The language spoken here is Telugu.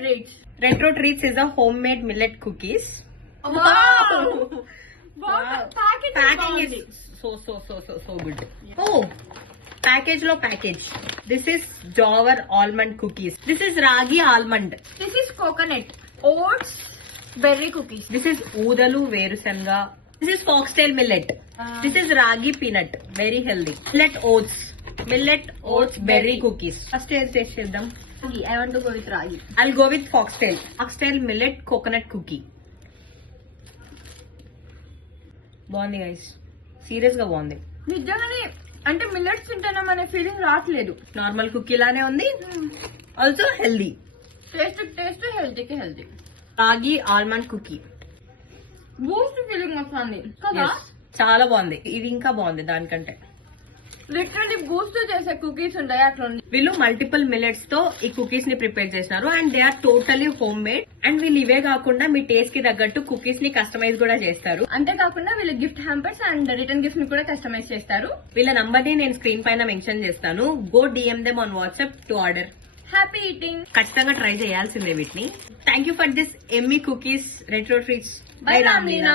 Treats. Retro Treats is a homemade millet cookies. Wow. Packing is so good. Oh, package lo package. This is Jawar almond cookies. This is Ragi almond. This is coconut. Oats. Berry cookies. This is Udalu Verusanga. This is foxtail millet. This is Ragi peanut. Very healthy. Millet oats berry cookies. First taste చేద్దాం. Ragi. I want to go with Ragi. I'll go with foxtail. Foxtail millet coconut cookie. బాగుంది గైస్, సీరియస్ గా బాగుంది. నిజంగానే అంటే మిల్లెట్స్ తింటాం అనే ఫీలింగ్ రావట్లేదు. నార్మల్ కుకీ లానే ఉంది, ఆల్సో హెల్దీ. టేస్ట్ హెల్తీకి healthy. Ragi almond cookie boost feeling వస్తుంది కదా. చాలా బాగుంది, ఇది ఇంకా బాగుంది దానికంటే. లిటరల్లీ బూస్ట్ చేసే కుకీస్ ఉంటాయి అట్లా. వీళ్ళు మల్టిపుల్ మిల్లెట్స్ తో ఈ కుకీస్ ని ప్రిపేర్ చేసినారు and they are totally home made. And వీళ్ళు ఇవే కాకుండా మీ టేస్ట్ కి తగ్గట్టు కుకీస్ ని కస్టమైజ్ కూడా చేస్తారు. అంతేకాకుండా వీళ్ళు gift hampers and return gift ని కూడా కస్టమైజ్ చేస్తారు. వీళ్ళ నంబర్ ని నేను స్క్రీన్ పైన మెన్షన్ చేస్తాను. Go DM them on WhatsApp to order. Happy eating. ఖచ్చితంగా ట్రై చేయాల్సిందే వీటిని. Thank you for this Emmy cookies retro treats by రామ్లీనా.